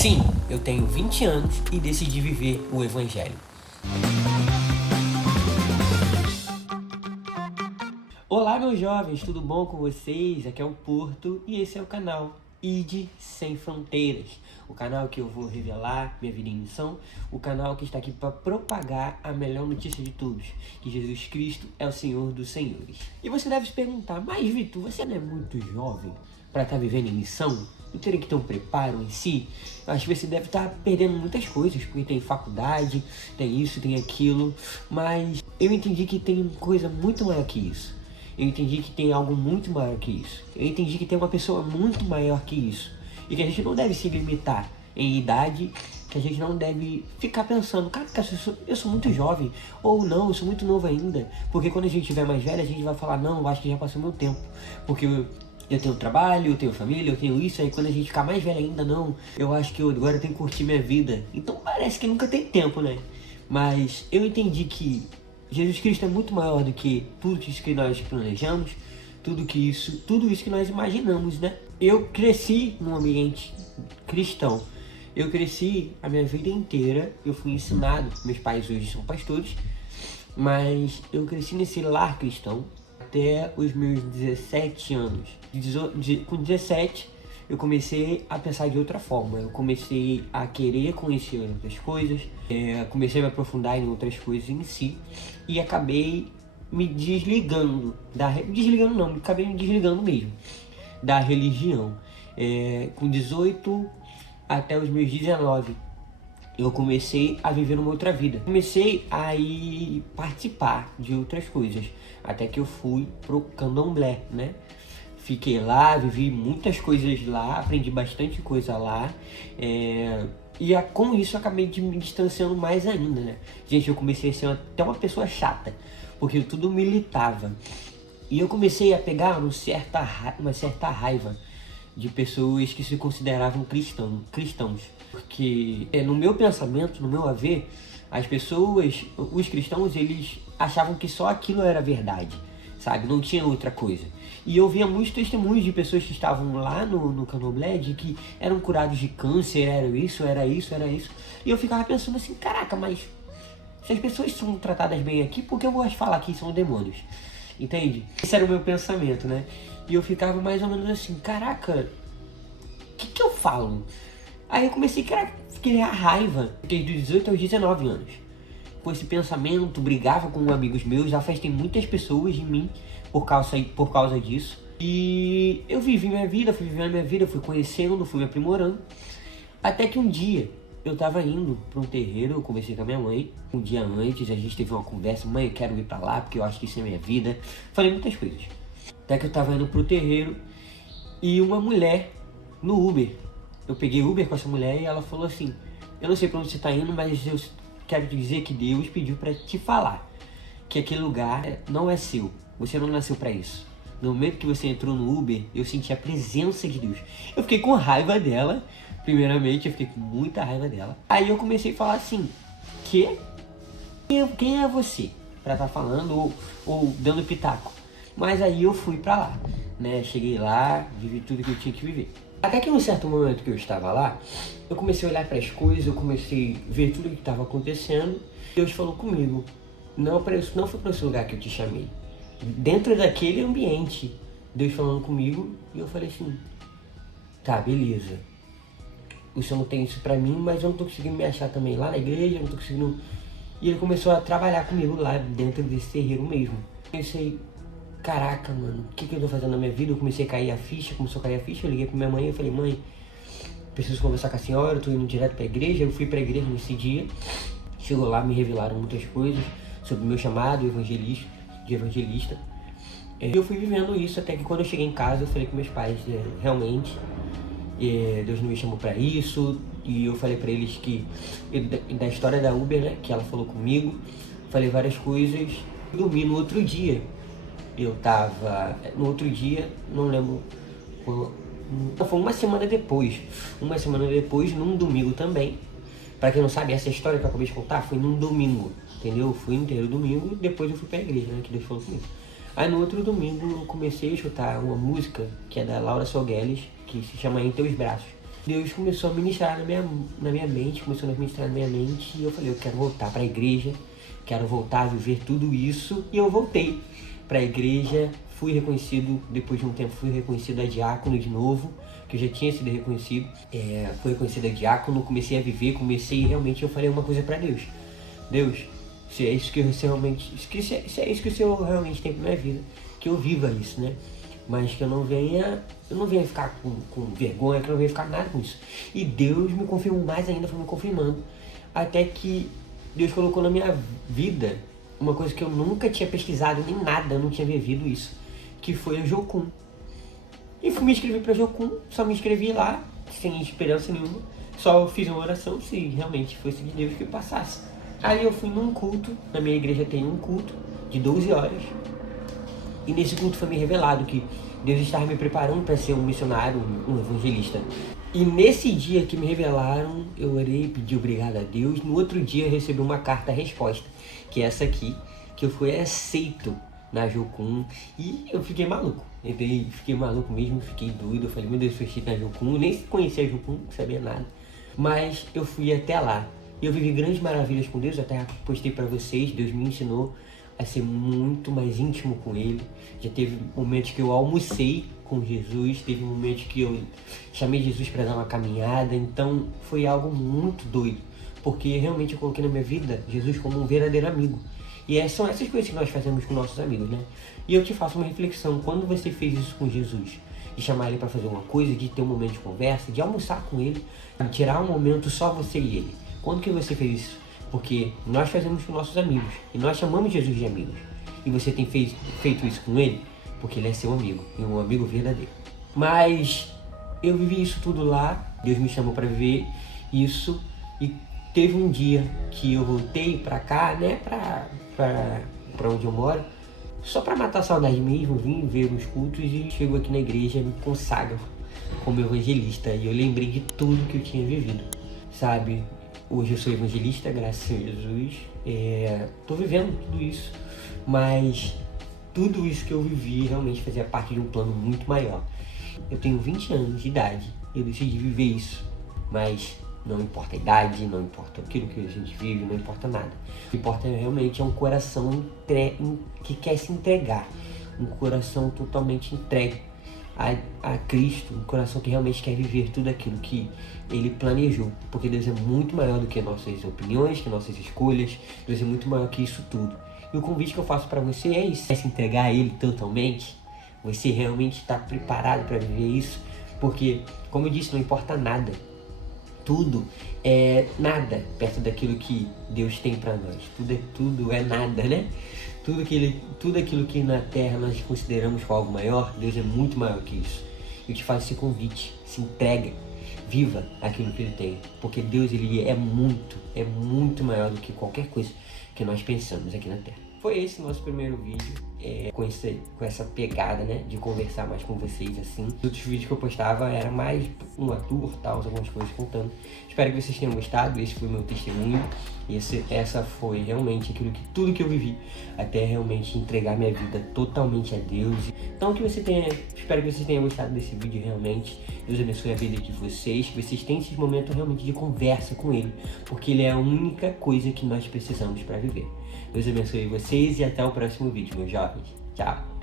Sim, eu tenho 20 anos e decidi viver o Evangelho. Olá, meus jovens, tudo bom com vocês? Aqui é o Porto e esse é o canal ID Sem Fronteiras, o canal que eu vou revelar minha vida em missão, o canal que está aqui para propagar a melhor notícia de todos, que Jesus Cristo é o Senhor dos Senhores. E você deve se perguntar, mas Vitor, você não é muito jovem para estar vivendo em missão? Não teria que ter um preparo em si? Eu acho que você deve estar perdendo muitas coisas, porque tem faculdade, tem isso, tem aquilo, mas eu entendi que tem coisa muito maior que isso. Eu entendi que tem algo muito maior que isso. Eu entendi que tem uma pessoa muito maior que isso. E que a gente não deve se limitar em idade, que a gente não deve ficar pensando, cara, eu sou muito jovem, ou não, eu sou muito novo ainda. Porque quando a gente tiver mais velho, a gente vai falar, não, eu acho que já passou meu tempo. Porque eu tenho trabalho, eu tenho família, eu tenho isso, aí quando a gente ficar mais velho ainda, não, eu acho que eu agora tenho que curtir minha vida. Então parece que nunca tem tempo, né? Mas eu entendi que Jesus Cristo é muito maior do que tudo isso que nós planejamos, tudo isso que nós imaginamos, né? Eu cresci num ambiente cristão. Eu cresci a minha vida inteira, eu fui ensinado, meus pais hoje são pastores, mas eu cresci nesse lar cristão até os meus 17 anos. Com 17, eu comecei a pensar de outra forma. Eu comecei a querer conhecer outras coisas, comecei a me aprofundar em outras coisas em si e acabei me desligando acabei me desligando mesmo da religião. Com 18 até os meus 19, eu comecei a viver uma outra vida. Comecei a participar de outras coisas, até que eu fui pro candomblé, né? Fiquei lá, vivi muitas coisas lá, aprendi bastante coisa lá. Com isso eu acabei me distanciando mais ainda, né? Gente, eu comecei a ser até uma pessoa chata, porque tudo me irritava. E eu comecei a pegar uma certa raiva de pessoas que se consideravam cristãos. Porque no meu pensamento, no meu haver, os cristãos, eles achavam que só aquilo era verdade, sabe? Não tinha outra coisa. E eu via muitos testemunhos de pessoas que estavam lá no candomblé, de que eram curados de câncer, era isso. E eu ficava pensando assim, caraca, mas se as pessoas são tratadas bem aqui, por que eu vou falar que são demônios? Entende? Esse era o meu pensamento, né? E eu ficava mais ou menos assim, caraca, o que eu falo? Aí eu comecei a criar raiva, fiquei dos 18 aos 19 anos. Com esse pensamento, brigava com amigos meus, afastei muitas pessoas de mim por causa disso. E eu fui vivendo minha vida, fui conhecendo, fui me aprimorando. Até que um dia, eu tava indo para um terreiro, eu conversei com a minha mãe. Um dia antes, a gente teve uma conversa, mãe, eu quero ir para lá porque eu acho que isso é minha vida. Falei muitas coisas. Até que eu tava indo pro terreiro e uma mulher no Uber. Eu peguei Uber com essa mulher e ela falou assim, eu não sei pra onde você tá indo, mas eu quero te dizer que Deus pediu pra te falar que aquele lugar não é seu. Você não nasceu pra isso. No momento que você entrou no Uber, eu senti a presença de Deus. Eu fiquei com raiva dela, primeiramente, eu fiquei com muita raiva dela. Aí eu comecei a falar assim, quem é você pra estar falando ou dando pitaco? Mas aí eu fui pra lá, né? Cheguei lá, vivi tudo que eu tinha que viver. Até que em um certo momento que eu estava lá, eu comecei a olhar para as coisas, eu comecei a ver tudo o que estava acontecendo. Deus falou comigo, não foi para esse lugar que eu te chamei. Dentro daquele ambiente, Deus falando comigo, e eu falei assim, tá, beleza. O Senhor não tem isso para mim, mas eu não tô conseguindo me achar também lá na igreja, eu não tô conseguindo... E ele começou a trabalhar comigo lá dentro desse terreiro mesmo. Eu pensei, caraca, mano, o que eu tô fazendo na minha vida? Eu comecei a cair a ficha, eu liguei pra minha mãe e falei, mãe, preciso conversar com a senhora, eu tô indo direto pra igreja. Eu fui pra igreja nesse dia, chegou lá, me revelaram muitas coisas sobre o meu chamado de evangelista. Eu fui vivendo isso até que quando eu cheguei em casa, eu falei com meus pais, realmente, Deus não me chamou pra isso. E eu falei pra eles que, da história da Uber, né, que ela falou comigo, falei várias coisas. Eu dormi no outro dia. Não lembro, foi uma semana depois, num domingo também. Pra quem não sabe, essa história que eu acabei de contar foi num domingo, entendeu? Eu fui inteiro domingo e depois eu fui pra igreja, né, que Deus falou comigo. Aí no outro domingo eu comecei a escutar uma música que é da Laura Sogueles, que se chama Em Teus Braços. Deus começou a ministrar na minha mente, começou a ministrar na minha mente, e eu falei, eu quero voltar para a igreja, quero voltar a viver tudo isso, e eu voltei para a igreja, fui reconhecido, depois de um tempo fui reconhecido a diácono de novo, que eu já tinha sido reconhecido, fui reconhecido a diácono, comecei a viver, realmente, eu falei uma coisa para Deus, Deus, se é isso que você realmente, se é isso que o Senhor realmente tem para minha vida, que eu viva isso, né? Mas que eu não venha ficar com vergonha, que eu não venha ficar nada com isso. E Deus me confirmou mais ainda, foi me confirmando. Até que Deus colocou na minha vida uma coisa que eu nunca tinha pesquisado, nem nada, eu não tinha vivido isso. Que foi a Jocum. E fui me inscrever pra Jocum, só me inscrevi lá, sem esperança nenhuma. Só fiz uma oração, se realmente fosse de Deus que passasse. Aí eu fui num culto, na minha igreja tem um culto de 12 horas. E nesse culto foi me revelado que Deus estava me preparando para ser um missionário, um evangelista. E nesse dia que me revelaram, eu orei, pedi obrigado a Deus. No outro dia eu recebi uma carta-resposta, que é essa aqui, que eu fui aceito na Jocum. E eu fiquei maluco. Fiquei maluco mesmo, fiquei doido. Eu falei, meu Deus, eu fui aceito na Jocum. Nem conhecia a Jocum, não sabia nada. Mas eu fui até lá. E eu vivi grandes maravilhas com Deus, até postei para vocês, Deus me ensinou a ser muito mais íntimo com Ele. Já teve momentos que eu almocei com Jesus, teve momentos que eu chamei Jesus para dar uma caminhada, então foi algo muito doido, porque realmente eu coloquei na minha vida Jesus como um verdadeiro amigo. E são essas coisas que nós fazemos com nossos amigos, né? E eu te faço uma reflexão, quando você fez isso com Jesus, de chamar Ele para fazer uma coisa, de ter um momento de conversa, de almoçar com Ele, de tirar um momento só você e Ele, quando que você fez isso? Porque nós fazemos com nossos amigos, e nós chamamos Jesus de amigos. E você tem feito isso com Ele, porque Ele é seu amigo, e um amigo verdadeiro. Mas eu vivi isso tudo lá, Deus me chamou para viver isso, e teve um dia que eu voltei para cá, né, para onde eu moro, só para matar a saudade mesmo, vim ver os cultos e chego aqui na igreja, me consagro como evangelista, e eu lembrei de tudo que eu tinha vivido, sabe? Hoje eu sou evangelista, graças a Jesus, tô vivendo tudo isso, mas tudo isso que eu vivi realmente fazia parte de um plano muito maior. Eu tenho 20 anos de idade, eu decidi viver isso, mas não importa a idade, não importa aquilo que a gente vive, não importa nada. O que importa realmente é um coração que quer se entregar, um coração totalmente entregue a Cristo, um coração que realmente quer viver tudo aquilo que Ele planejou, porque Deus é muito maior do que nossas opiniões, que nossas escolhas. Deus é muito maior que isso tudo. E o convite que eu faço para você é isso, é se entregar a Ele totalmente. Você realmente está preparado para viver isso? Porque, como eu disse, não importa nada. Tudo é nada perto daquilo que Deus tem para nós. Tudo é nada, né? Tudo aquilo que na Terra nós consideramos como algo maior, Deus é muito maior que isso. Eu te faço esse convite, se entrega, viva aquilo que Ele tem. Porque Deus, Ele é muito maior do que qualquer coisa que nós pensamos aqui na Terra. Foi esse nosso primeiro vídeo, com essa pegada, né, de conversar mais com vocês, assim. Os outros vídeos que eu postava era mais um ator, tal, algumas coisas contando. Espero que vocês tenham gostado, esse foi o meu testemunho. E essa foi realmente tudo que eu vivi, até realmente entregar minha vida totalmente a Deus. Então espero que vocês tenham gostado desse vídeo realmente. Deus abençoe a vida de vocês, que vocês tenham esses momentos realmente de conversa com Ele, porque Ele é a única coisa que nós precisamos para viver. Deus abençoe vocês e até o próximo vídeo, meus jovens. Tchau!